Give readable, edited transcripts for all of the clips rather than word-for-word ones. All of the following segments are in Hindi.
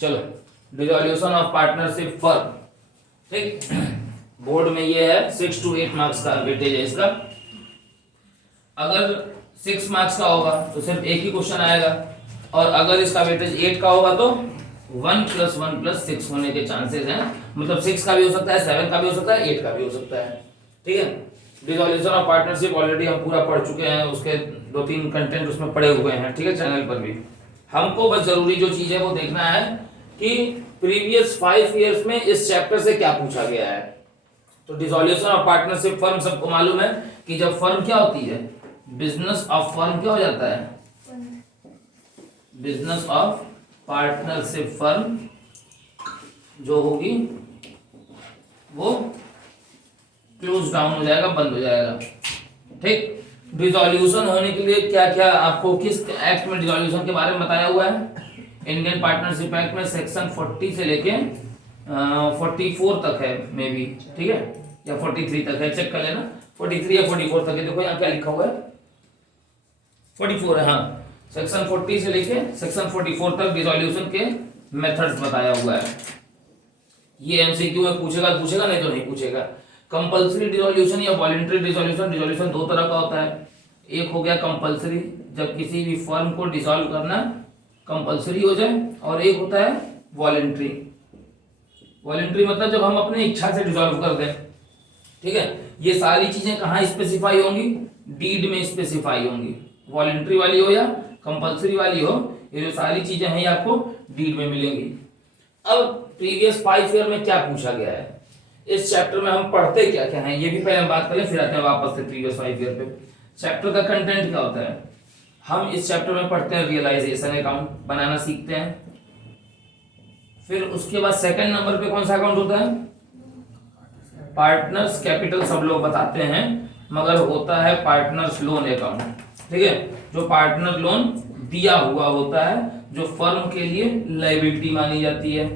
चलो, डिसॉल्यूशन ऑफ पार्टनरशिप फर्म, ठीक। बोर्ड में ये है 6 to 8 मार्क्स का वेटेज है इसका। अगर 6 मार्क्स का होगा तो सिर्फ एक ही क्वेश्चन आएगा, और अगर इसका वेटेज 8 का होगा तो 1 + 1 + 6 होने के चांसेस हैं। मतलब 6 का भी हो सकता है, 7 का भी हो सकता है, 8 का भी हो सकता है, ठीक है। डिसॉल्यूशन ऑफ पार्टनरशिप ऑलरेडी हम पूरा पढ़ चुके हैं, उसके 2-3 कंटेंट उसमें पढ़े हुए हैं, ठीक है, चैनल पर भी। हमको बस जरूरी जो चीज है वो देखना है कि प्रीवियस 5 ईयर्स में इस चैप्टर से क्या पूछा गया है। तो डिसॉल्यूशन ऑफ पार्टनरशिप फर्म सबको मालूम है कि जब फर्म क्या होती है, बिजनेस ऑफ फर्म क्या हो जाता है, बिजनेस ऑफ पार्टनरशिप फर्म जो होगी वो क्लोज डाउन हो जाएगा, बंद हो जाएगा, ठीक। डिसॉल्यूशन होने के लिए क्या क्या आपको किस एक्ट में डिसॉल्यूशन के बारे में बताया हुआ है, इंडियन पार्टनरशिप एक्ट में सेक्शन 40 से लेके 44 तक है मे बी, ठीक है, या 43 तक है, चेक कर लेना, 43 या 44 तक है। देखो यहाँ क्या लिखा हुआ है, 44 है, हाँ। सेक्शन 40 से लेके सेक्शन 44 तक डिसॉल्यूशन के मेथड्स बताया हुआ है। ये एमसीक्यू में पूछेगा, नहीं तो नहीं पूछेगा। कंपल्सरी डिसॉल्यूशन या वॉलंटरी डिसॉल्यूशन, डिसॉल्यूशन 2 तरह का होता है। एक हो गया कंपल्सरी, जब किसी भी फर्म को डिसॉल्व करना कंपल्सरी हो जाए, और एक होता है वॉलंटरी। वॉलंटरी मतलब जब हम अपनी इच्छा से डिसॉल्व कर दें, ठीक है। ये सारी चीजें कहाँ स्पेसिफाई होंगी, डीड में स्पेसिफाई होंगी। वॉलंटरी वाली हो या कंपल्सरी वाली हो, ये जो सारी चीजें हैं ये आपको डीड में मिलेंगी। अब प्रीवियस 5 ईयर में क्या पूछा गया है, इस चैप्टर में हम पढ़ते क्या क्या हैं, ये भी पहले हम बात करें, फिर आते हैं वापस से प्रीवियस 5 ईयर पे। चैप्टर का कंटेंट क्या होता है, हम इस चैप्टर में पढ़ते हैं रियलाइजेशन अकाउंट बनाना सीखते हैं। फिर उसके बाद सेकंड नंबर पे कौन सा अकाउंट होता है, पार्टनर्स कैपिटल, सब लोग बताते हैं, मगर होता है पार्टनर्स लोन अकाउंट, ठीक है, जो पार्टनर लोन दिया हुआ होता है, जो फर्म के लिए लायबिलिटी मानी जाती है।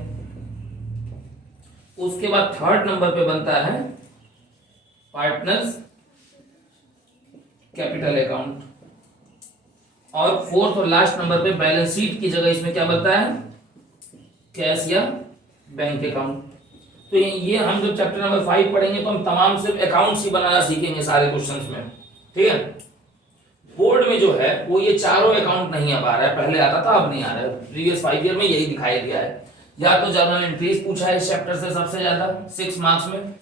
उसके बाद थर्ड नंबर पे बनता है पार्टनर्स कैपिटल अकाउंट, और फोर्थ और लास्ट नंबर पे बैलेंस शीट की जगह इसमें क्या बनता है, कैश या बैंक अकाउंट। तो ये हम जब चैप्टर नंबर 5 पढ़ेंगे तो हम तमाम सिर्फ अकाउंट्स ही बनाना सीखेंगे सारे क्वेश्चंस में, ठीक है। बोर्ड में जो है वो ये चारों अकाउंट नहीं अब आ रहा है, पहले आता था अब नहीं आ रहा है। प्रीवियस 5 ईयर में यही दिखाया गया है। या तो जर्नल एंट्रीज पूछा है इस चैप्टर से सबसे ज्यादा 6 मार्क्स में,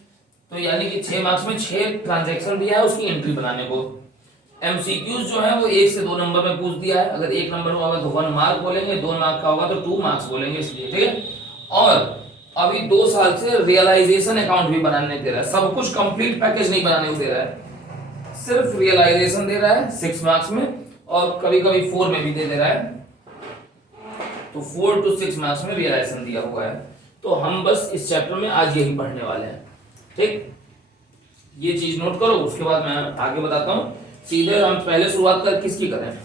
तो यानी कि 6 मार्क्स में 6 ट्रांजैक्शन दिया है उसकी एंट्री बनाने को। एमसीक्यूज जो है वो 1 से 2 नंबर में पूछ दिया है, अगर 1 नंबर होगा तो 1 मार्क बोलेंगे, 2 मार्क का होगा तो 2 मार्क्स बोलेंगे, इसलिए, ठीक है। और अभी 2 साल से रियलाइजेशन अकाउंट भी बनाने दे रहा है, सब कुछ कंप्लीट पैकेज नहीं बनाने को दे रहा है, सिर्फ रियलाइजेशन दे रहा है 6 मार्क्स में, और कभी कभी 4 में भी दे रहा है। तो 4 to 6 मार्क्स में रियलाइजेशन दिया हुआ है। तो हम बस इस चैप्टर में आज यही पढ़ने वाले हैं, ठीक। ये चीज नोट करो, उसके बाद मैं आगे बताता हूँ। सीधे हम पहले शुरुआत कर किसकी करें,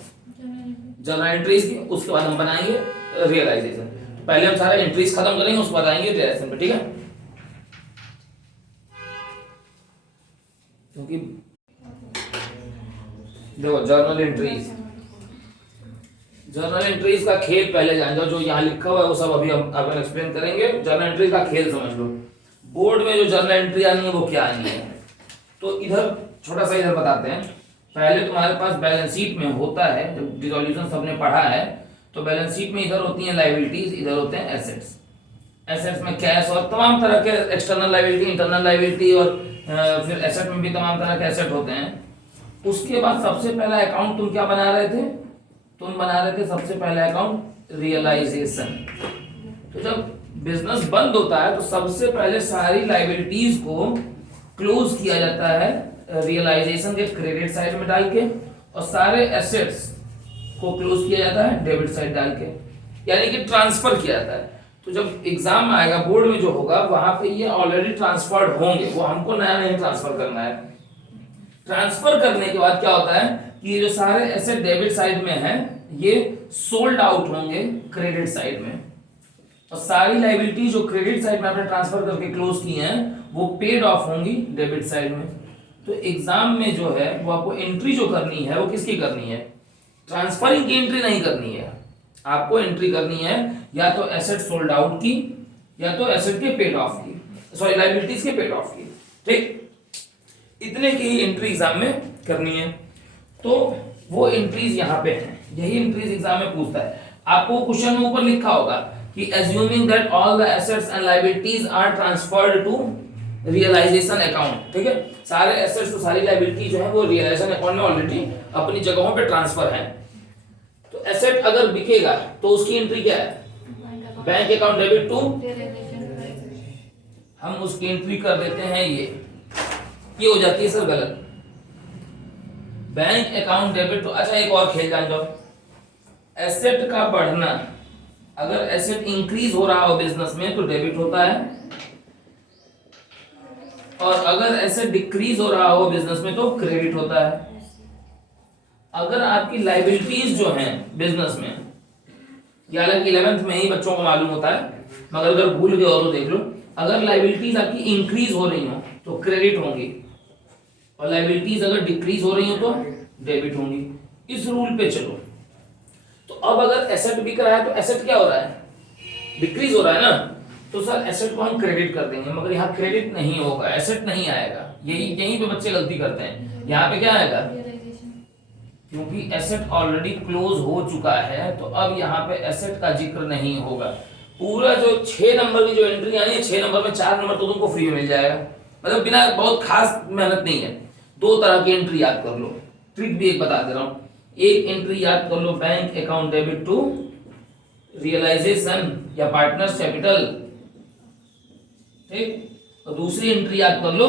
जर्नल एंट्रीज की, उसके बाद हम बनाएंगे रियलाइजेशन। पहले हम सारे एंट्रीज खत्म करेंगे, उसके बाद आएंगे रियलाइजेशन पे, ठीक है। क्योंकि देखो जर्नल एंट्रीज का खेल पहले जान जाओ, जो यहाँ लिखा हुआ है वो सब अभी हम एक्सप्लेन करेंगे। जर्नल एंट्रीज का खेल समझ लो। बोर्ड में जो जर्नल एंट्री आनी है वो क्या आनी है, तो इधर छोटा सा इधर बताते हैं। पहले तुम्हारे पास बैलेंस शीट में होता है, जब डिसॉल्यूशन सबने पढ़ा है तो बैलेंस शीट में इधर होती हैं लायबिलिटीज, इधर होते हैं एसेट्स। एसेट्स में कैश और तमाम तरह के एक्सटर्नल लायबिलिटी, इंटरनल लायबिलिटी, और फिर एसेट में भी तमाम तरह के एसेट होते हैं। उसके बाद सबसे पहला अकाउंट तुम क्या बना रहे थे, तुम बना रहे थे सबसे पहला अकाउंट रियलाइजेशन। तो जब बिजनेस बंद होता है तो सबसे पहले सारी लायबिलिटीज को क्लोज किया जाता है रियलाइजेशन के क्रेडिट साइड में डाल के, और सारे एसेट्स को क्लोज किया जाता है डेबिट साइड डाल के, यानी कि ट्रांसफर किया जाता है। तो जब एग्जाम आएगा बोर्ड में जो होगा वहां पे ये ऑलरेडी ट्रांसफर्ड होंगे, वो हमको नया नहीं ट्रांसफर करना है। ट्रांसफर करने के बाद क्या होता है कि ये जो सारे एसेट डेबिट साइड में है ये सोल्ड आउट होंगे क्रेडिट साइड में, और सारी लायबिलिटी जो क्रेडिट साइड में आपने ट्रांसफर करके क्लोज की हैं वो पेड ऑफ होंगी डेबिट साइड में। तो एग्जाम में जो है वो आपको एंट्री जो करनी है वो किसकी करनी है, ट्रांसफरिंग की एंट्री नहीं करनी है, आपको एंट्री करनी है या तो एसेट सोल्ड आउट की या तो एसेट के पेड ऑफ की, सॉरी लायबिलिटीज के पेड ऑफ की। ठीक, इतने की ही एंट्री एग्जाम में करनी है। तो वो एंट्रीज यहाँ पे हैं, यही एंट्रीज एग्जाम में पूछता है। आपको क्वेश्चन में ऊपर लिखा होगा कि assuming that all the assets and liabilities are transferred to realisation account. ठीक है, सारे एसेट्स तो सारी लायबिलिटी जो है वो रियलाइजेशन अकाउंट में ऑलरेडी अपनी जगहों पे ट्रांसफर है। तो एसेट अगर बिकेगा तो उसकी एंट्री क्या है, बैंक अकाउंट डेबिट टू, हम उसकी एंट्री कर देते हैं ये हो जाती है सर गलत, बैंक अकाउंट डेबिट टू। अच्छा एक और खेल जान जाओ, एसेट का बढ़ना, अगर एसेट इंक्रीज हो रहा हो बिजनेस में तो डेबिट होता है, और अगर एसेट डिक्रीज हो रहा हो बिजनेस में तो क्रेडिट होता है। अगर आपकी लायबिलिटीज जो हैं बिजनेस में, ये हालांकि 11th में ही बच्चों को मालूम होता है, मगर अगर भूल गए हो तो देख लो, अगर लायबिलिटीज आपकी इंक्रीज हो रही हो तो क्रेडिट होंगी, और लायबिलिटीज अगर डिक्रीज हो रही हो तो डेबिट होंगी। इस रूल पे चलो। तो अब अगर एसेट बिक रहा है तो एसेट क्या हो रहा है, डिक्रीज हो रहा है ना, तो सर एसेट को हम क्रेडिट कर देंगे, मगर यहाँ क्रेडिट नहीं होगा, एसेट नहीं आएगा। यहीं पे बच्चे गलती करते हैं, यहाँ पे क्या आएगा, क्योंकि एसेट ऑलरेडी क्लोज हो चुका है तो अब यहाँ पे एसेट का जिक्र नहीं होगा। पूरा जो 6 नंबर की जो एंट्री आनी है, 6 नंबर में 4 नंबर तो तुमको फ्री में मिल जाएगा, मतलब बिना बहुत खास मेहनत नहीं है। 2 तरह की एंट्री याद कर लो, ट्रिक भी एक बता दे रहा हूँ। एक एंट्री याद कर लो, bank account debit to realization या पार्टनर्स कैपिटल, ठीक, और दूसरी एंट्री याद कर लो,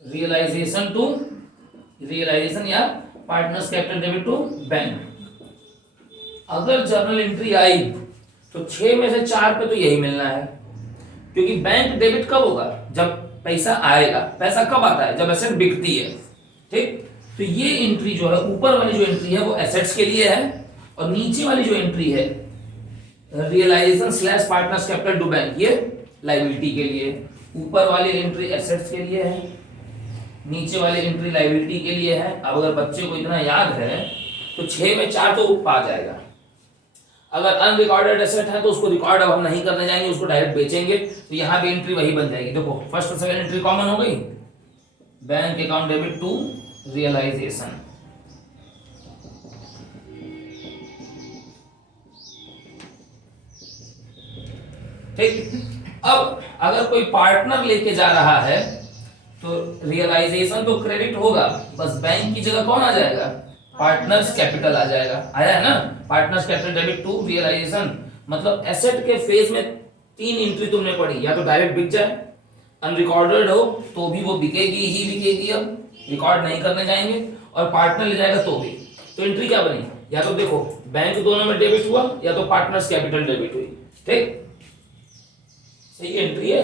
रियलाइजेशन टू रियलाइजेशन या partners capital debit to bank. अगर जर्नल एंट्री आई तो 6 में से 4 पे तो यही मिलना है, क्योंकि बैंक डेबिट कब होगा, जब पैसा आएगा। पैसा कब आता है, जब एसेट बिकती है। ठीक, तो ये एंट्री जो है, ऊपर वाली जो एंट्री है वो एसेट्स के लिए है, और नीचे वाली जो एंट्री है realisation slash partners capital to bank, ये लायबिलिटी के लिए। ऊपर वाली एंट्री एसेट्स के लिए है, नीचे वाली एंट्री लायबिलिटी के लिए है। अब अगर बच्चे को इतना याद है तो 6 में 4 तो पा जाएगा। अगर अनरिकॉर्डेड एसेट है तो उसको रिकॉर्ड अब हम नहीं करने जाएंगे, उसको डायरेक्ट बेचेंगे, तो यहाँ पे एंट्री वही बन जाएगी। देखो फर्स्ट और सेकंड एंट्री कॉमन हो गई, bank account debit to realisation. ठीक, अब अगर कोई पार्टनर लेके जा रहा है तो रियलाइजेशन तो क्रेडिट होगा, बस बैंक की जगह कौन आ जाएगा, पार्टनर्स कैपिटल आ जाएगा। आया है ना, partners capital debit to realisation. मतलब एसेट के फेज में 3 एंट्री तुमने पढ़ी, या तो डायरेक्ट बिक जाए, अनरिकॉर्डेड हो तो भी वो बिकेगी ही बिकेगी, अब रिकॉर्ड नहीं करने जाएंगे, और पार्टनर ले जाएगा तो भी। तो एंट्री क्या बनी, या तो देखो बैंक दोनों में डेबिट हुआ या तो पार्टनर्स कैपिटल डेबिट हुई। ठीक, सही एंट्री है।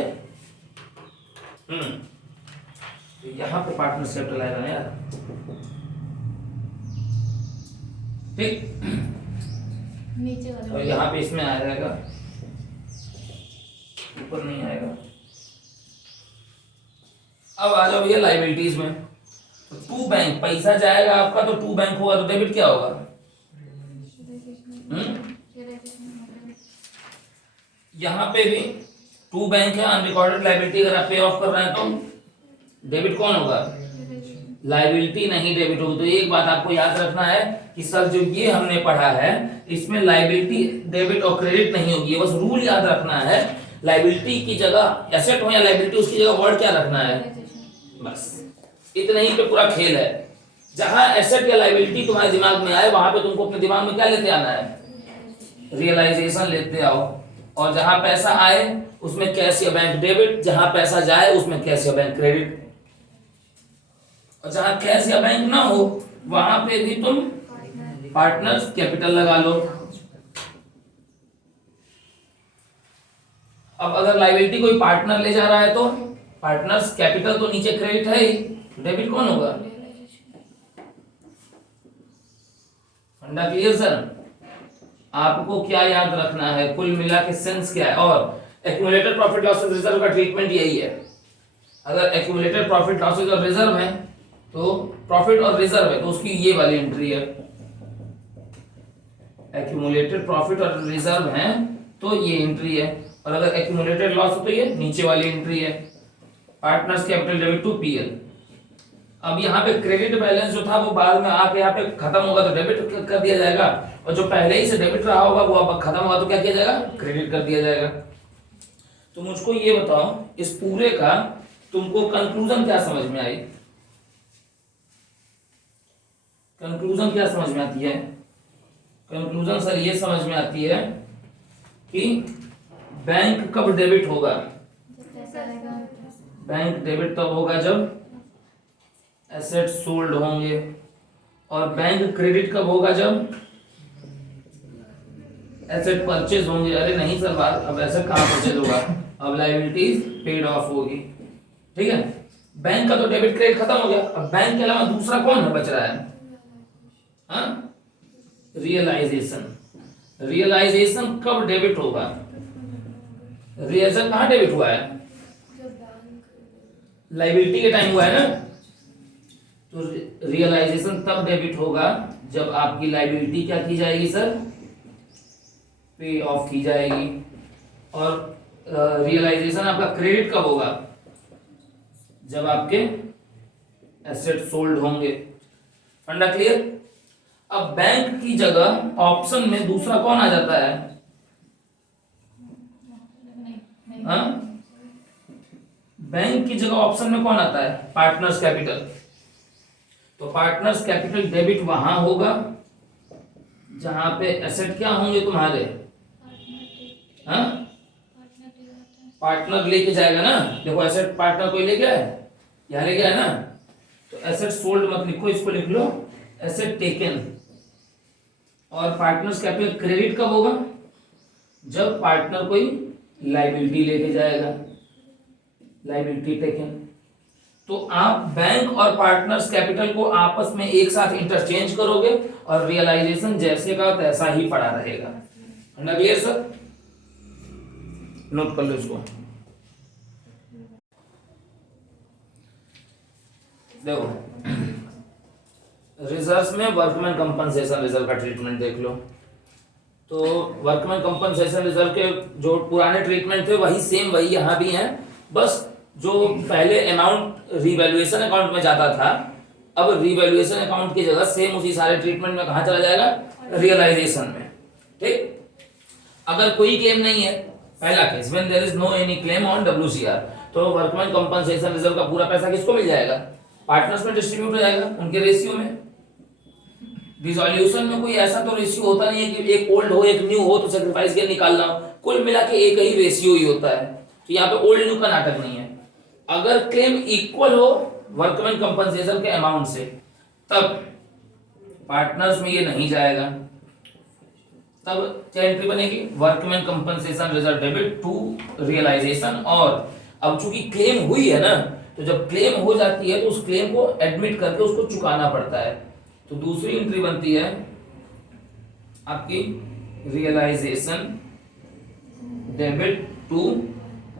तो यहाँ पे पार्टनर्स कैपिटल आएगा ना यार। ठीक, नीचे वाला, और यहाँ पे इसमें आ जाएगा, ऊपर नहीं आएगा। अब आ जाओ भैया लायबिलिटीज में, तो टू बैंक, पैसा जाएगा आपका तो टू बैंक होगा, तो डेबिट क्या होगा, यहाँ पे भी टू बैंक है, अनरिकॉर्डेड लायबिलिटी अगर आप पे ऑफ कर रहे हैं तो डेबिट कौन होगा, लायबिलिटी नहीं डेबिट होगी। तो एक बात आपको याद रखना है कि सर जो ये हमने पढ़ा है इसमें लायबिलिटी डेबिट और क्रेडिट नहीं होगी, बस रूल याद रखना है। लायबिलिटी की जगह एसेट हो या लायबिलिटी, उसकी जगह वर्ड क्या रखना है, बस इतना ही पे पूरा खेल है। जहां एसेट या लायबिलिटी तुम्हारे दिमाग में आए वहां पे तुमको अपने दिमाग में क्या लेते आना है, रियलाइजेशन लेते आओ। और जहां पैसा आए उसमें कैश या बैंक डेबिट, जहां पैसा जाए उसमें कैश या बैंक क्रेडिट, और जहां कैश या बैंक ना हो वहां पे भी तुम पार्टनर्स कैपिटल लगा लो। अब अगर लायबिलिटी कोई पार्टनर ले जा रहा है तो पार्टनर्स कैपिटल तो नीचे क्रेडिट है ही, डेबिट कौन होगा, फंडा क्लियर सर। आपको क्या याद रखना है, कुल मिला के सेंस क्या है। और एक्यूमुलेटेड प्रॉफिट लॉसेस रिजर्व का ट्रीटमेंट यही है। अगर एक्यूमुलेटेड प्रॉफिट लॉसेस और रिजर्व है तो प्रॉफिट और रिजर्व है तो उसकी ये वाली एंट्री है। एक्यूमुलेटेड प्रॉफिट और रिजर्व है तो ये एंट्री है, और अगर एक्यूमुलेटेड लॉस हो तो ये नीचे वाली एंट्री है। Partners capital debit to PL. अब यहाँ पे क्रेडिट बैलेंस जो था वो बाद में आके यहाँ पे खत्म होगा तो डेबिट कर दिया जाएगा, और जो पहले ही से डेबिट रहा होगा वो अब खत्म होगा तो क्या किया जाएगा, क्रेडिट कर दिया जाएगा। तो मुझको ये बताओ इस पूरे का तुमको कंक्लूजन क्या समझ में आई? कंक्लूजन क्या समझ में आती है? कंक्लूजन सर ये समझ में आती है कि बैंक कब डेबिट होगा? बैंक डेबिट तब होगा जब एसेट सोल्ड होंगे, और बैंक क्रेडिट कब होगा जब एसेट परचेज होंगे। अरे नहीं सर बात, अब एसेट कहाँ परचेज होगा, अब लायबिलिटीज पेड ऑफ होगी। ठीक है, बैंक का तो डेबिट क्रेडिट खत्म हो गया, अब बैंक के अलावा दूसरा कौन है बच रहा है? रियलाइजेशन। रियलाइजेशन कब डेबिट होगा? रियलाइजेशन कहाँ डेबिट हुआ है? लायबिलिटी के टाइम हुआ है ना। तो रियलाइजेशन तब डेबिट होगा जब आपकी लायबिलिटी क्या की जाएगी सर, पे ऑफ की जाएगी। और रियलाइजेशन आपका क्रेडिट कब होगा? जब आपके एसेट सोल्ड होंगे। फंडा क्लियर? अब बैंक की जगह ऑप्शन में दूसरा कौन आ जाता है? हाँ, बैंक की जगह ऑप्शन में कौन आता है? Partners capital. तो पार्टनर्स कैपिटल डेबिट वहां होगा जहां पे एसेट क्या होंगे तुम्हारे, हाँ, पार्टनर लेके जाएगा ना। देखो एसेट पार्टनर कोई ले गया है, यहाँ ले गया है ना, तो एसेट सोल्ड मत लिखो, इसको लिख लो एसेट टेकन। और पार्टनर्स कैपिटल क्रेडिट कब होगा? जब पार्टनर कोई लायबिलिटी लेके जाएगा, लायबिलिटी टेकन। तो आप बैंक और पार्टनर्स कैपिटल को आपस में एक साथ इंटरचेंज करोगे और रियलाइजेशन जैसे का तैसा ही पड़ा रहेगा। Clear sir? नोट कर लो इसको। देखो रिजर्व्स में वर्कमैन कंपनसेशन रिजर्व का ट्रीटमेंट देख लो। तो वर्कमैन कंपनसेशन रिजर्व के जो पुराने ट्रीटमेंट थे वही सेम वही यहाँ भी हैं, बस जो पहले अमाउंट रिवैल्यूएशन अकाउंट में जाता था अब रिवैल्यूएशन अकाउंट की जगह सेम उसी सारे ट्रीटमेंट में कहाँ चला जाएगा, रियलाइजेशन में। ठीक, अगर कोई क्लेम नहीं है, पहला case when there is no any claim on WCR, तो वर्कमैन कंपनसेशन रिजर्व का पूरा पैसा किसको मिल जाएगा? पार्टनर्स में डिस्ट्रीब्यूट हो जाएगा उनके रेशियो में। डिसॉल्यूशन में कोई ऐसा तो रेशियो होता नहीं है कि एक ओल्ड हो एक न्यू हो तो सेक्रीफाइस के निकालना हो, कुल मिला के एक ही रेशियो ही होता है। तो यहाँ पे ओल्ड न्यू का नाटक नहीं है। अगर क्लेम इक्वल हो वर्कमैन कंपनसेशन के अमाउंट से तब पार्टनर्स में ये नहीं जाएगा, तब क्या एंट्री बनेगी, workman compensation reserve debit to realisation. और अब चूंकि क्लेम हुई है ना, तो जब क्लेम हो जाती है तो उस क्लेम को एडमिट करके उसको चुकाना पड़ता है। तो दूसरी एंट्री बनती है आपकी रियलाइजेशन डेबिट टू,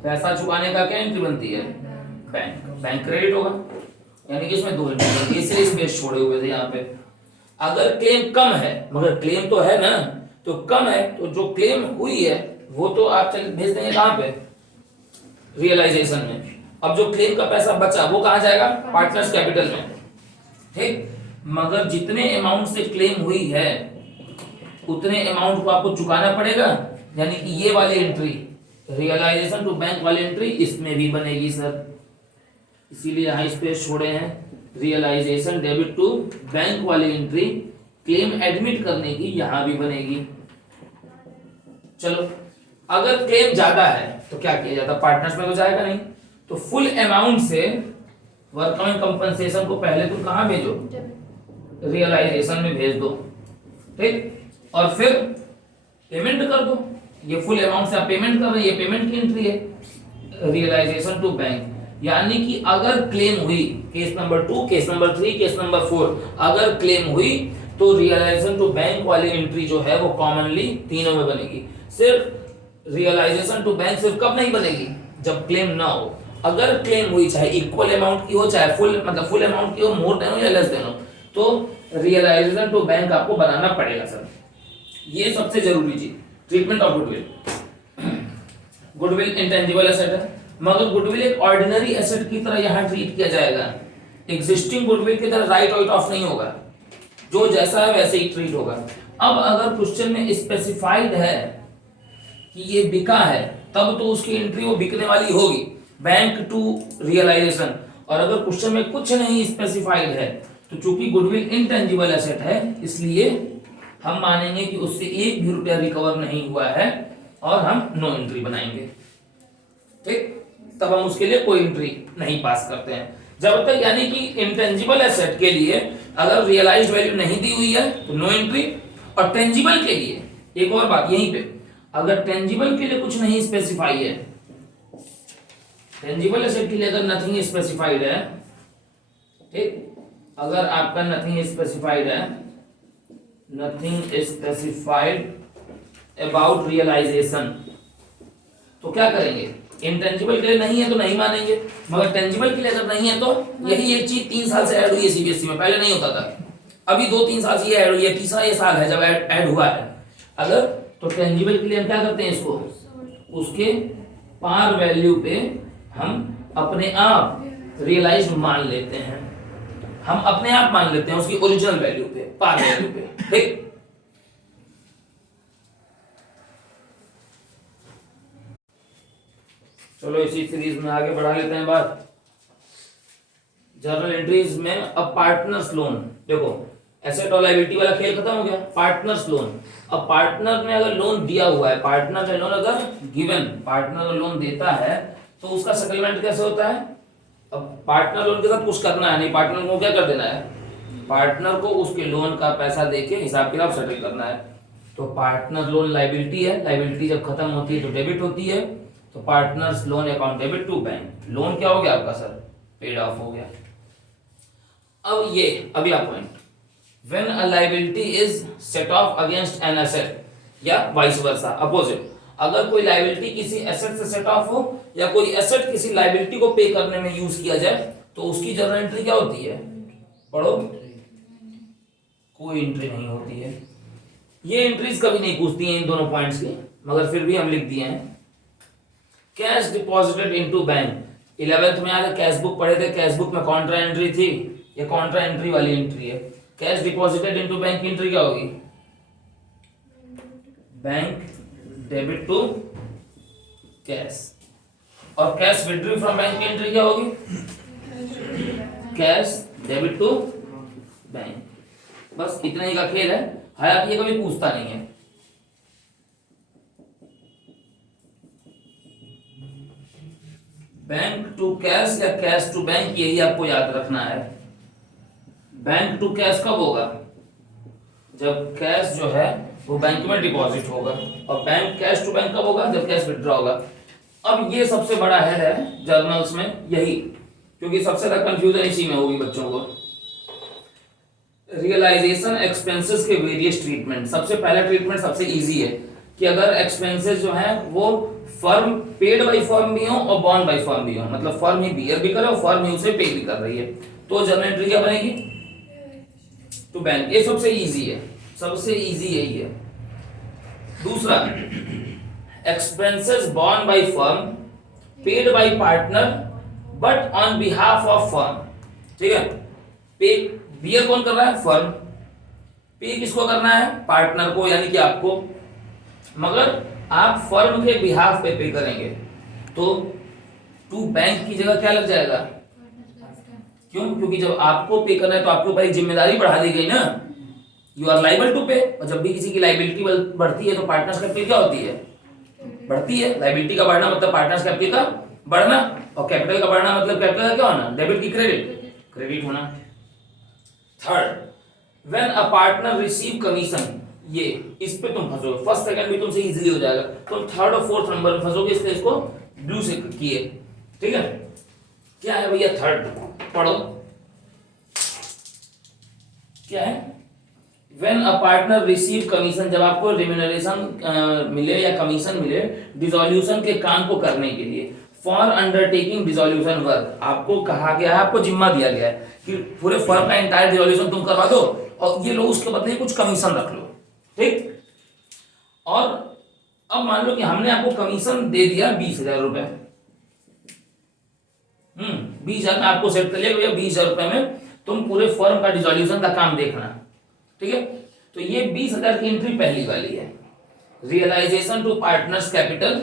पैसा चुकाने का क्या एंट्री बनती है, बैंक। बैंक क्रेडिट होगा, यानी कि इसमें दो एंट्री बनती है, इसलिए स्पेस छोड़े हुए थे यहाँ पे। अगर क्लेम कम है, मगर क्लेम तो है ना, तो कम है तो जो क्लेम हुई है वो तो आप चल भेज देंगे कहाँ पे, रियलाइजेशन में। अब जो क्लेम का पैसा बचा वो कहाँ जाएगा, पार्टनर्स कैपिटल में। ठीक, मगर जितने अमाउंट से क्लेम हुई है उतने अमाउंट को आपको चुकाना पड़ेगा, यानी कि ये वाली एंट्री रियलाइजेशन टू बैंक वाली एंट्री इसमें भी बनेगी सर, इसीलिए यहाँ स्पेस छोड़े हैं। रियलाइजेशन डेबिट टू बैंक वाली एंट्री क्लेम एडमिट करने की यहाँ भी बनेगी। चलो, अगर क्लेम ज्यादा है तो क्या किया जाता, पार्टनर्स में तो जाएगा नहीं, तो फुल अमाउंट से वर्कमैन कंपनसेशन को पहले तुम कहाँ भेजो, रियलाइजेशन में भेज दो। ठीक, और फिर पेमेंट कर दो। ये फुल अमाउंट से आप पेमेंट कर रहे हैं, ये पेमेंट की एंट्री है रियलाइजेशन टू बैंक। यानी कि अगर क्लेम हुई, case number 2, case number 3, case number 4, अगर क्लेम हुई तो रियलाइजेशन टू बैंक वाली एंट्री जो है वो कॉमनली तीनों में बनेगी। सिर्फ रियलाइजेशन टू बैंक सिर्फ कब नहीं बनेगी, जब क्लेम ना हो। अगर क्लेम हुई चाहे इक्वल अमाउंट की हो, चाहे फुल मतलब फुल अमाउंट की हो, मोर देन हो या लेस देन हो, तो रियलाइजेशन टू बैंक आपको बनाना पड़ेगा सर। ये सबसे जरूरी चीज, treatment of goodwill. Goodwill intangible asset है, मगर गुडविल एक ऑर्डिनरी एसेट की तरह यहाँ ट्रीट किया जाएगा, एग्जिस्टिंग गुडविल की तरह राइट ऑफ नहीं होगा, जो जैसा है वैसे ही ट्रीट होगा। अब अगर क्वेश्चन में स्पेसिफाइड है कि ये बिका है, तब तो उसकी एंट्री वो बिकने वाली होगी, बैंक टू रियलाइजेशन। और अगर क्वेश्चन में कुछ नहीं स्पेसिफाइड है, तो चूंकि गुडविल इंटेंजिबल एसेट है, इसलिए हम मानेंगे कि उससे एक भी रुपया रिकवर नहीं हुआ है और हम नो एंट्री बनाएंगे। ठीक, तब हम उसके लिए कोई एंट्री नहीं पास करते हैं जब तक, यानी कि इंटेंजिबल एसेट के लिए अगर रियलाइज्ड वैल्यू नहीं दी हुई है तो नो एंट्री। और टेंजिबल के लिए एक और बात यहीं पे, अगर टेंजिबल के लिए कुछ नहीं स्पेसिफाई है, टेंजिबल एसेट के लिए अगर नथिंग स्पेसिफाइड है, ठीक, अगर आपका नथिंग स्पेसिफाइड है, नथिंग स्पेसिफाइड अबाउट रियलाइजेशन, तो क्या करेंगे? इंटेंजिबल के लिए नहीं है तो नहीं मानेंगे, मगर टेंजिबल के लिए अगर नहीं है तो यही एक चीज 3 साल से ऐड हुई है सीबीएसई में, पहले नहीं होता था, अभी 2-3 साल से ये ऐड हुई है, तीसरा ये साल है जब ऐड हुआ है। अगर तो टेंजिबल के लिए हम क्या करते हैं, इसको उसके पार वैल्यू पे हम अपने आप रियलाइज्ड मान लेते हैं, हम अपने आप मान लेते हैं उसकी ओरिजिनल वैल्यू पे, पार वैल्यू पे। ठीक, चलो इसी सीरीज में आगे बढ़ा लेते हैं बात। जर्नल एंट्रीज में अब पार्टनर्स लोन, देखो एसेट और लायबिलिटी वाला खेल खत्म हो गया, पार्टनर्स लोन। अब पार्टनर ने अगर लोन दिया हुआ है, पार्टनर ने लोन अगर गिवन, पार्टनर लोन देता है तो उसका सेटलमेंट कैसे होता है? अब पार्टनर लोन के साथ कुछ करना है नहीं, पार्टनर को क्या कर देना है? पार्टनर को उसके लोन का पैसा देके हिसाब किताब सेटल करना है। तो पार्टनर लोन लायबिलिटी है, लायबिलिटी जब खत्म होती है तो डेबिट होती है, तो partners loan account debit to bank, loan क्या हो गया आपका सर? पेड ऑफ हो गया। अब ये अगला point, when a liability is set of against an asset या वाइस वर्सा, अपोजिट, अगर कोई लायबिलिटी किसी एसेट से सेट ऑफ हो या कोई एसेट किसी लायबिलिटी को पे करने में यूज किया जाए, तो उसकी जर्नल एंट्री क्या होती है? पढ़ो, कोई एंट्री नहीं होती है। ये एंट्रीज कभी नहीं पूछती हैं इन दोनों पॉइंट्स की, मगर फिर भी हम लिख दिए हैं। Cash deposited into bank, 11th में याद है कैश बुक पढ़े थे, कैश बुक में कॉन्ट्रा एंट्री थी, ये कॉन्ट्रा एंट्री वाली एंट्री है। कैश डिपॉजिटेड इनटू बैंक की एंट्री क्या होगी? Bank debit to cash. और कैश विड्रॉ फ्रॉम बैंक की एंट्री क्या होगी? Cash debit to bank. बस इतना ही का खेल है, हालांकि ये कभी पूछता नहीं है। बैंक टू कैश या कैश टू बैंक, यही आपको याद रखना है। बैंक टू कैश कब होगा? जब कैश जो है वो बैंक में डिपॉजिट होगा, और बैंक कैश टू बैंक कब होगा? जब कैश विड्रॉ होगा। अब ये सबसे बड़ा हेड है जर्नल्स में यही, क्योंकि सबसे ज्यादा कंफ्यूजन इसी में होगी बच्चों को। रियलाइजेशन एक्सपेंसेस के वेरियस ट्रीटमेंट, सबसे पहला ट्रीटमेंट सबसे इजी है कि अगर एक्सपेंसेस जो है वो फर्म पेड बाय फर्म भी हो और बॉन्ड बाय फर्म भी हो, मतलब फर्म ही बियर भी करे और फर्म ही उसे पे भी कर रही है, तो जर्नल एंट्री क्या बनेगी? To bank. ये सबसे इजी है, सबसे इजी यही है। दूसरा, एक्सपेंसेस बॉन्ड by firm paid by partner but on behalf of firm. ठीक है, पे बियर कौन कर रहा है? फर्म। पे किसको करना है? पार्टनर को, यानी कि आपको, मगर आप फर्म के बिहाफ पे पे करेंगे, तो टू बैंक की जगह क्या लग जाएगा? क्यों? क्योंकि जब आपको पे करना है तो आपके ऊपर एक जिम्मेदारी बढ़ा दी गई ना, यू आर लाइबल टू पे। और जब भी किसी की लाइबिलिटी बढ़ती है तो पार्टनर्स कैपिटल क्या होती है? बढ़ती है। लाइबिलिटी का बढ़ना मतलब पार्टनर्स कैपिटल का बढ़ना, और कैपिटल का बढ़ना मतलब कैपिटल का क्या होना? डेबिट की क्रेडिट, क्रेडिट होना। Third, when a partner receive commission, ये इस पे तुम फंसोगे, फर्स्ट सेकंड भी तुमसे इजीली हो जाएगा, तुम थर्ड और फोर्थ नंबर में फंसोगे, इसलिए इसको ब्लू से किए। ठीक है, क्या है भैया थर्ड? पढ़ो क्या है? When a partner receive commission, जब आपको रिम्यूनरेशन मिले या कमीशन मिले डिसॉल्यूशन के काम को करने के लिए, फॉर अंडरटेकिंग डिसॉल्यूशन वर्क, आपको कहा गया है, आपको जिम्मा दिया गया है कि पूरे फर्म का एंटायर डिसॉल्यूशन तुम करवा दो और ये लो, उसके बदले कुछ कमीशन रख लो। ठीक, और अब मान लो कि हमने आपको कमीशन दे दिया 20,000 रुपए। 20,000 में आपको सेट कर लिया भैया, 20,000 रुपए में तुम पूरे फर्म का डिसोल्यूशन का काम देखना, ठीक है। तो ये 20,000 की एंट्री पहली वाली है, रियलाइजेशन टू पार्टनर्स कैपिटल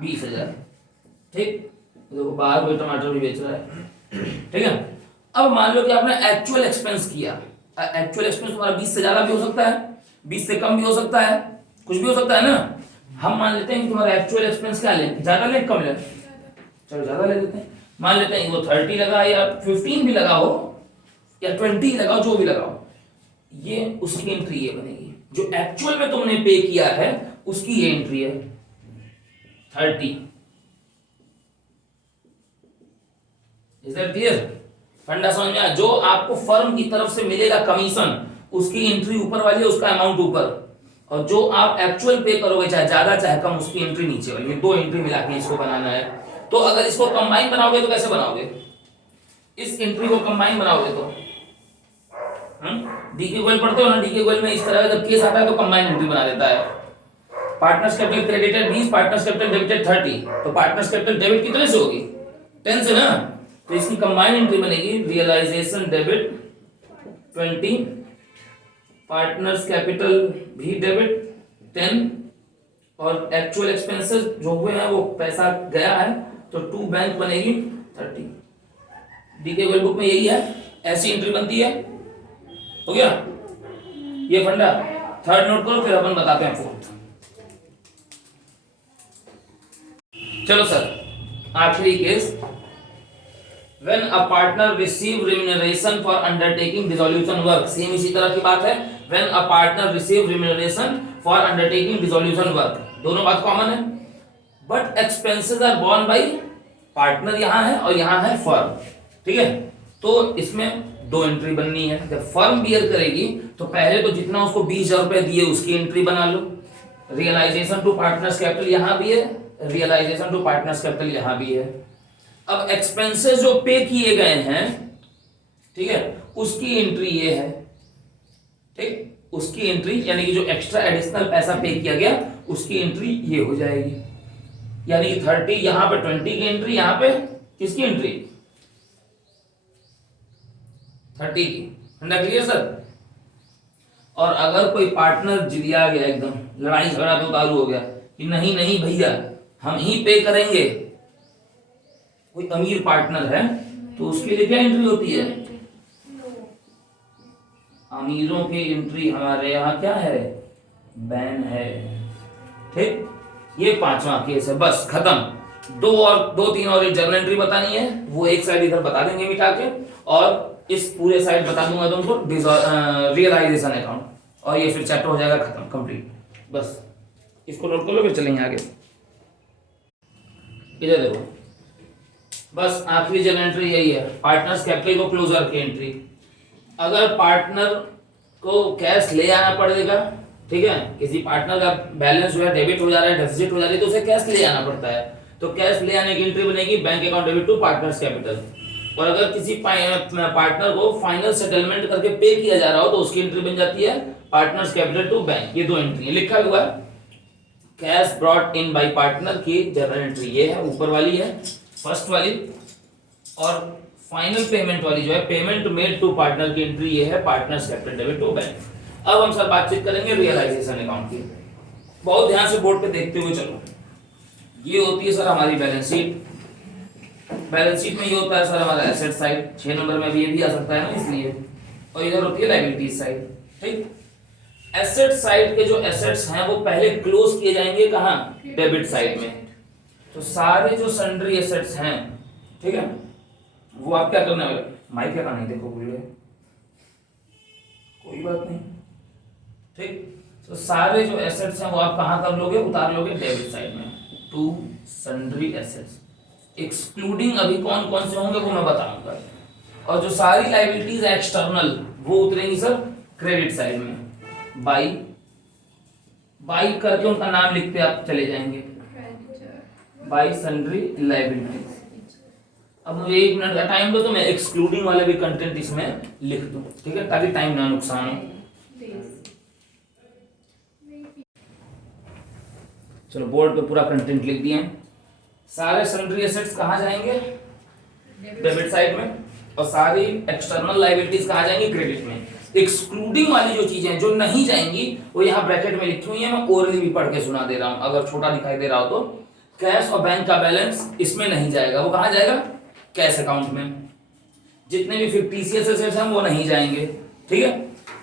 20,000, ठीक। देखो बाहर कोई टमाटर भी बेच रहा है, ठीक है। अब मान लो कि आपने एक्चुअल एक्सपेंस किया, एक्चुअल एक्सपेंस तुम्हारा 20 से ज्यादा भी हो सकता है, 20 से कम भी हो सकता है, कुछ भी हो सकता है ना। हम मान लेते हैं कि तुम्हारा एक्चुअल एक्सपेंस क्या लें, ज्यादा लें कम लें, चलो ज्यादा ले लेते हैं। मान लेते हैं वो 30 लगा या 15 भी लगा हो या 20 लगाओ, जो भी लगाओ, ये उसकी एंट्री ये बनेगी। जो एक्चुअल में तुमने पे किया है उसकी ये एंट्री है 30। Is that clear? फंडा समझ में आया? जो आपको फर्म की तरफ से मिलेगा कमीशन, उसकी एंट्री ऊपर वाली है, उसका अमाउंट ऊपर, और जो आप एक्चुअल पे करोगे चाहे ज्यादा चाहे कम, उसकी एंट्री नीचे वाली। दो एंट्री मिला के इसको बनाना है। तो अगर इसको कंबाइन बनाओगे तो कैसे बनाओगे? इस एंट्री को कंबाइन बनाओगे तो डीके गोयल पढ़ते हो ना, डीके गोयल में इस तरह का जब केस आता है तो कंबाइन एंट्री बना देता है। Partners capital credited 20, partners capital debited 30, तो पार्टनर्स कैपिटल डेबिट कितने से होगी? 10 से ना। तो इसकी कंबाइन एंट्री बनेगी रियलाइजेशन डेबिट 20, पार्टनर्स कैपिटल भी डेबिट 10, और एक्चुअल एक्सपेंसेस जो हुए हैं वो पैसा गया है तो टू बैंक बनेगी 30। डीके गोयल बुक में यही है, ऐसी एंट्री बनती है। हो गया ये फंडा। थर्ड नोट करो, फिर अपन बताते हैं फोर्थ। चलो सर आखिरी केस, when a partner receive remuneration for undertaking dissolution work. Same इसी तरह की बात है, when a partner receive remuneration for undertaking dissolution work, दोनों बात कॉमन है, but expenses are borne by partner, यहां है और यहां है फर्म, ठीक है। तो इसमें दो एंट्री बननी है। जब फर्म बियर करेगी तो पहले तो जितना उसको 20,000 रुपए दिए उसकी एंट्री बना लो, रियलाइजेशन टू पार्टनर्स कैपिटल यहां भी है, रियलाइजेशन टू पार्टनर्स कैपिटल यहां भी है। अब एक्सपेंसेस जो पे किए गए हैं, ठीक है, उसकी एंट्री ये है, ठीक, उसकी एंट्री यानी कि जो एक्स्ट्रा एडिशनल पैसा पे किया गया उसकी एंट्री ये हो जाएगी। यानी कि 30 यहां पे 20 की एंट्री, यहां पे किसकी एंट्री? 30 की। फंडा क्लियर सर? और अगर कोई पार्टनर जिलिया गया, एकदम लड़ाई झगड़ा पे उतारू हो गया कि नहीं नहीं भैया हम ही पे करेंगे, कोई अमीर पार्टनर है, तो उसके लिए क्या एंट्री होती है? अमीरों की एंट्री हमारे यहाँ क्या है? बैन है, ठीक। ये पांचवा केस है, बस खत्म। दो तीन और एक जर्नल एंट्री बतानी है, वो एक साइड इधर बता देंगे मिटा के, और इस पूरे साइड बता दूंगा तुमको रियलाइजेशन अकाउंट, और ये फिर चैप्टर हो जाएगा खत्म कंप्लीट। बस इसको नोट कर लो, फिर चलेंगे आगे। इधर देखो, बस आखिरी जर्नल एंट्री यही है, पार्टनर्स कैपिटल को क्लोजर की एंट्री। अगर पार्टनर को कैश ले आना पड़ेगा, ठीक है, किसी पार्टनर का बैलेंस जो है डेबिट हो जा रहा है, डेफिसिट हो जा रही है, तो उसे कैश ले आना पड़ता है, तो कैश ले आने की एंट्री बनेगी bank account debit to partners capital. और अगर किसी पार्टनर को फाइनल सेटलमेंट करके पे किया जा रहा हो तो उसकी एंट्री बन जाती है पार्टनर्स कैपिटल टू बैंक। ये दो एंट्री लिखा हुआ है, cash brought in by partner की जर्नल एंट्री ये है, ऊपर वाली है फर्स्ट वाली, और फाइनल पेमेंट वाली जो है पेमेंट मेड टू पार्टनर की एंट्री ये है partners capital debit to bank. अब हम सर बातचीत करेंगे रियलाइजेशन अकाउंट की। बहुत ध्यान से बोर्ड पे देखते हुए चलो। ये होती है सर हमारी बैलेंस शीट। बैलेंस शीट में ये होता है सर हमारा एसेट साइड, 6 नंबर में भी ये भी आ सकता है ना इसलिए, और इधर होती है लायबिलिटीज साइड, ठीक। एसेट साइड के जो एसेट्स हैं वो पहले क्लोज किए जाएंगे कहां? डेबिट साइड में। तो सारे जो सन्ड्री एसेट्स हैं, ठीक है, वो आप क्या करने वाले? माइक क्या नहीं देखो भूल गए, कोई बात नहीं, ठीक। तो सारे जो एसेट्स हैं वो आप कहां कर लोगे? उतार लोगे डेबिट साइड में, टू सन्ड्री एसेट्स, एक्सक्लूडिंग अभी कौन कौन से होंगे वो मैं बताऊंगा। और जो सारी लायबिलिटीज एक्सटर्नल वो उतरेंगी सर क्रेडिट साइड में। बाई करके उनका नाम लिखते आप चले जाएंगे, बाई सन्ड्री लायबिलिटीज। अब मुझे 1 मिनट का टाइम दो तो मैं एक्सक्लूडिंग वाले भी कंटेंट इसमें लिख दूं, ठीक है, ताकि टाइम ना नुकसान हो। चलो बोर्ड पे पूरा कंटेंट लिख दिए हैं। सारे सन्ड्री एसेट्स कहाँ जाएंगे? डेबिट साइड में, और सारी एक्सटर्नल लायबिलिटीज कहाँ जाएंगी? क्रेडिट में। एक्सक्लूडिंग वाली जो चीजें जो नहीं जाएंगी वो यहाँ ब्रैकेट में लिखी हुई है, मैं ओरली भी पढ़ के सुना दे रहा हूँ अगर छोटा दिखाई दे रहा हो तो। कैश और बैंक का बैलेंस इसमें नहीं जाएगा, वो कहाँ जाएगा? कैश अकाउंट में। जितने भी फिक्टिशियस एसेट्स हैं वो नहीं जाएंगे, ठीक है।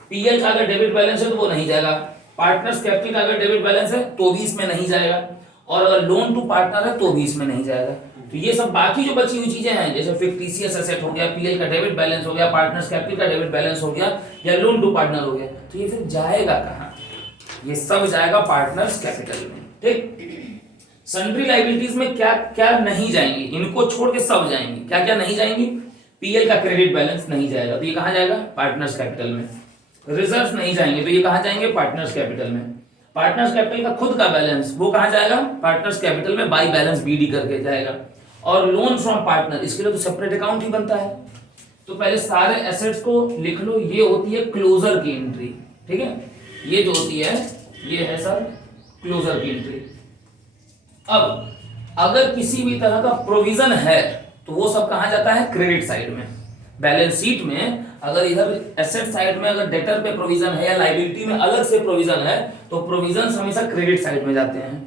पीएल का अगर डेबिट बैलेंस है तो वो नहीं जाएगा। पार्टनर्स कैपिटल का अगर डेबिट बैलेंस है तो भी इसमें नहीं जाएगा, और अगर लोन टू पार्टनर है तो भी इसमें नहीं जाएगा। तो ये सब बाकी जो बची हुई चीजें हैं, जैसे फिक्टिशियस एसेट हो गया, पीएल का डेबिट बैलेंस हो गया, पार्टनर्स कैपिटल का डेबिट बैलेंस हो गया, या लोन टू पार्टनर हो गया, तो ये फिर जाएगा कहाँ? ये सब जाएगा पार्टनर्स कैपिटल में, ठीक। सन्ड्री लायबिलिटीज में क्या क्या नहीं जाएंगी, इनको छोड़ के सब जाएंगी। क्या क्या नहीं जाएंगी? पीएल का क्रेडिट बैलेंस नहीं जाएगा, तो ये कहाँ जाएगा? पार्टनर्स कैपिटल में। रिजर्व्स नहीं जाएंगे, तो ये कहाँ जाएंगे? पार्टनर्स कैपिटल में। पार्टनर्स कैपिटल का खुद का बैलेंस वो कहाँ जाएगा? पार्टनर्स कैपिटल में बाई बैलेंस बीडी करके जाएगा। और लोन फ्रॉम पार्टनर, इसके लिए तो सेपरेट अकाउंट ही बनता है। तो पहले सारे एसेट्स को लिख लो, ये होती है क्लोजर की एंट्री, ठीक है। ये जो होती है ये है सर क्लोजर की एंट्री। अब अगर किसी भी तरह का प्रोविजन है तो वो सब कहाँ जाता है? क्रेडिट साइड में। बैलेंस शीट में अगर इधर एसेट साइड में अगर डेटर पे प्रोविजन है या लायबिलिटी में अलग से प्रोविजन है तो प्रोविजन हमेशा क्रेडिट साइड में जाते हैं,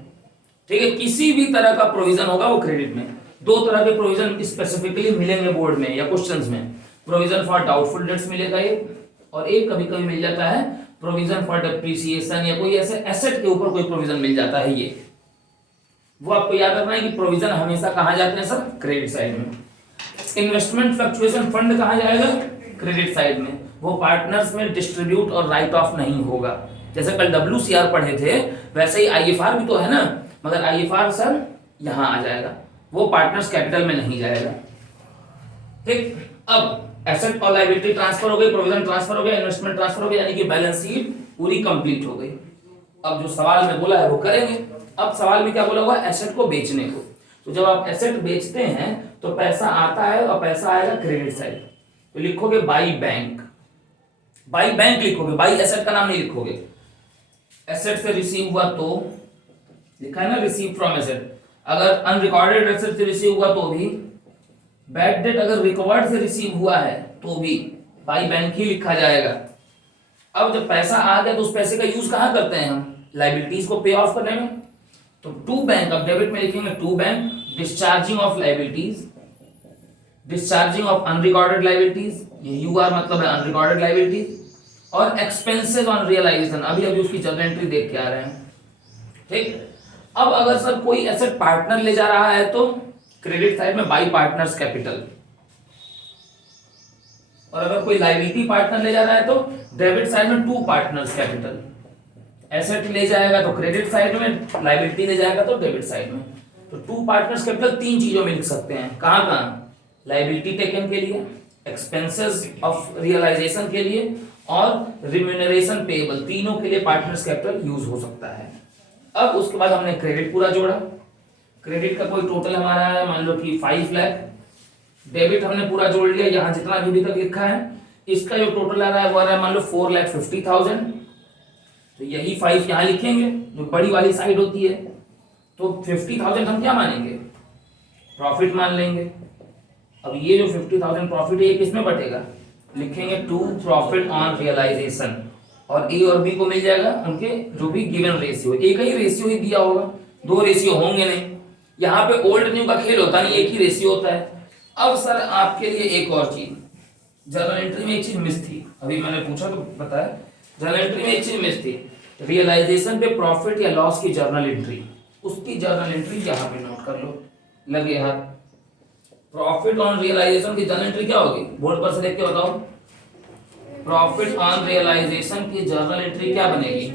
ठीक है। किसी भी तरह का प्रोविजन होगा वो क्रेडिट में। दो तरह के प्रोविजन स्पेसिफिकली मिलेंगे बोर्ड में या क्वेश्चंस में। प्रोविजन फॉर डाउटफुल डेट्स मिलेगा एक, और एक कभी कभी मिल जाता है प्रोविजन फॉर डेप्रिसिएशन, या कोई ऐसे एसेट के ऊपर कोई प्रोविजन मिल जाता है। ये वो आपको याद रखना है कि प्रोविजन हमेशा कहाँ जाते हैं सर? क्रेडिट साइड में। इन्वेस्टमेंट फ्लक्चुएशन फंड कहाँ जाएगा? क्रेडिट साइड में। वो पार्टनर्स में डिस्ट्रीब्यूट और राइट ऑफ नहीं होगा। जैसे कल WCR पढ़े थे वैसे ही IFR भी तो है ना, मगर IFR सर यहाँ आ जाएगा, वो पार्टनर्स कैपिटल में नहीं जाएगा, ठीक। अब एसेट और लायबिलिटी ट्रांसफर हो गई, प्रोविजन ट्रांसफर हो गया, इन्वेस्टमेंट ट्रांसफर हो गया, यानी कि बैलेंस शीट पूरी कंप्लीट हो गई। अब जो सवाल में बोला है वो करेंगे। अब सवाल में क्या बोला हुआ? एसेट को बेचने को। तो जब आप एसेट बेचते हैं तो पैसा आता है और पैसा आएगा क्रेडिट साइड, तो लिखोगे बाई बैंक। बाई बैंक लिखोगे, बाई एसेट का नाम नहीं लिखोगे। एसेट से रिसीव हुआ तो लिखा है ना रिसीव फ्रॉम एसेट। अगर अनरिकॉर्डेड एसेट से रिसीव हुआ तो भी, बैड डेट अगर रिकवर्ड से रिसीव हुआ है तो भी बाई बैंक ही लिखा जाएगा। अब जब पैसा आ गया तो उस पैसे का यूज कहाँ करते हैं हम? लायबिलिटीज को पे ऑफ करने में। तो टू बैंक, अब डेबिट में लिखेंगे to bank, discharging of liabilities, discharging of unrecorded liabilities, ये UR मतलब है अनरिकॉर्डेड लायबिलिटीज, और एक्सपेंसेस ऑन रियलाइजेशन, अभी अभी उसकी जनरल एंट्री देख के आ रहे हैं, ठीक। अब अगर सर कोई एसेट पार्टनर ले जा रहा है तो क्रेडिट साइड में बाई पार्टनर्स कैपिटल, और अगर कोई लायबिलिटी पार्टनर ले जा रहा है तो डेबिट साइड में टू पार्टनर्स कैपिटल। एसेट ले जाएगा तो क्रेडिट साइड में, लायबिलिटी ले जाएगा तो डेबिट साइड में। तो टू पार्टनर्स कैपिटल तीन चीजों में लिख सकते हैं। कहां कहां? लायबिलिटी टेकन के लिए, एक्सपेंसेस ऑफ रियलाइजेशन के लिए, और रिम्यूनरेशन पेएबल, तीनों के लिए पार्टनर्स कैपिटल यूज हो सकता है। अब उसके बाद हमने क्रेडिट पूरा जोड़ा। क्रेडिट का कोई टोटल हमारा है मान लो कि 5 लाख। डेबिट हमने पूरा जोड़ लिया, यहाँ जितना भी अभी तक लिखा है इसका जो टोटल आ रहा है वो आ रहा है मान लो 4,50,000। तो यही 5 यहाँ लिखेंगे जो बड़ी वाली साइड होती है। तो 50,000 हम क्या मानेंगे? प्रॉफिट मान लेंगे। अब ये जो 50,000 प्रॉफिट है ये किसमें बटेगा? लिखेंगे टू प्रॉफिट ऑन रियलाइजेशन, और ए और बी को मिल जाएगा उनके जो भी गिवन रेशियो। एक ही रेशियो ही दिया होगा, दो रेशियो होंगे नहीं। यहाँ पे ओल्ड न्यू का खेल होता नहीं, एक ही रेशियो होता है। अब सर आपके लिए एक और चीज, जर्नल एंट्री में एक चीज मिस थी, अभी मैंने पूछा तो बताया। जर्नल एंट्री में एक चीज मिस थी, रियलाइजेशन पे प्रॉफिट या लॉस की जर्नल एंट्री, उसकी जर्नल एंट्री यहाँ पे नोट कर लो, लगे हाथ। प्रॉफिट ऑन रियलाइजेशन की जर्नल एंट्री क्या होगी? बोर्ड पर से देख के बताओ। प्रॉफिट ऑन रियलाइजेशन की जर्नल एंट्री क्या बनेगी?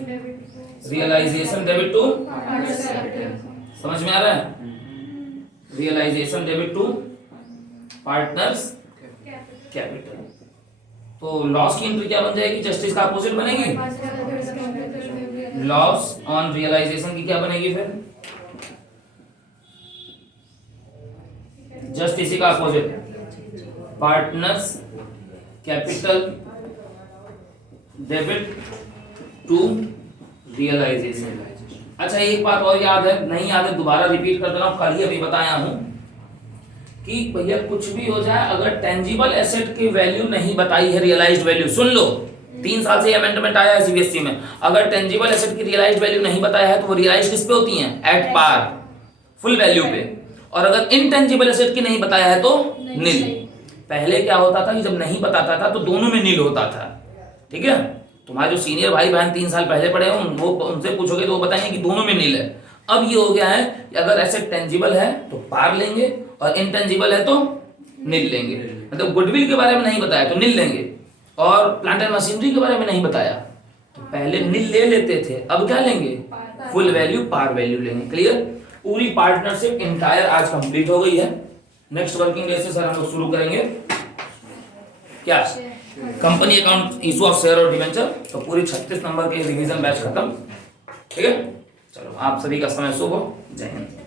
रियलाइजेशन डेबिट टू, समझ में आ रहा है? Realisation debit to partners capital. तो लॉस की एंट्री क्या बन जाएगी? जस्ट इसका अपोजिट बनेगी। लॉस ऑन रियलाइजेशन की क्या बनेगी फिर? जस्ट इसी का opposite, partners capital debit to realisation. अच्छा एक बात और याद है, नहीं याद है दोबारा रिपीट कर दे रहा हूं, कल ही अभी बताया हूं कि भैया कुछ भी हो जाए, अगर टेंजिबल एसेट की वैल्यू नहीं बताई है, रियलाइज्ड वैल्यू, सुन लो 3 साल से अमेंडमेंट आया है सीबीएसई में, अगर टेंजिबल एसेट की रियलाइज्ड वैल्यू नहीं बताया है तो वो रियलाइज्ड किस पे होती है? एट पार, फुल वैल्यू पे। और अगर इनटेंजिबल एसेट की नहीं बताया है तो नील। पहले क्या होता था कि जब नहीं बताता था तो दोनों में नील होता था, ठीक है। तुम्हारे जो सीनियर भाई बहन 3 साल पहले पढ़े हो वो उनसे पूछोगे तो वो बताएंगे कि दोनों में नील है। अब ये हो गया है कि अगर एसेट टेंजिबल है तो पार लेंगे और इनटेंजिबल है तो नील लेंगे। मतलब गुडविल के बारे में नहीं बताया तो नील लेंगे, और प्लांट एंड मशीनरी के बारे में नहीं बताया तो पहले नील ले लेते थे, अब क्या लेंगे? फुल वैल्यू पार वैल्यू लेंगे। क्लियर? पूरी पार्टनरशिप इंटायर आज कंप्लीट हो गई है। नेक्स्ट वर्किंग डे से सर हम लोग शुरू करेंगे क्या? Company account, issue of share और डिवेंचर। तो पूरी 36 नंबर के रिवीजन बैच खत्म, ठीक है। चलो आप सभी का समय शुभ हो, जय हिंद।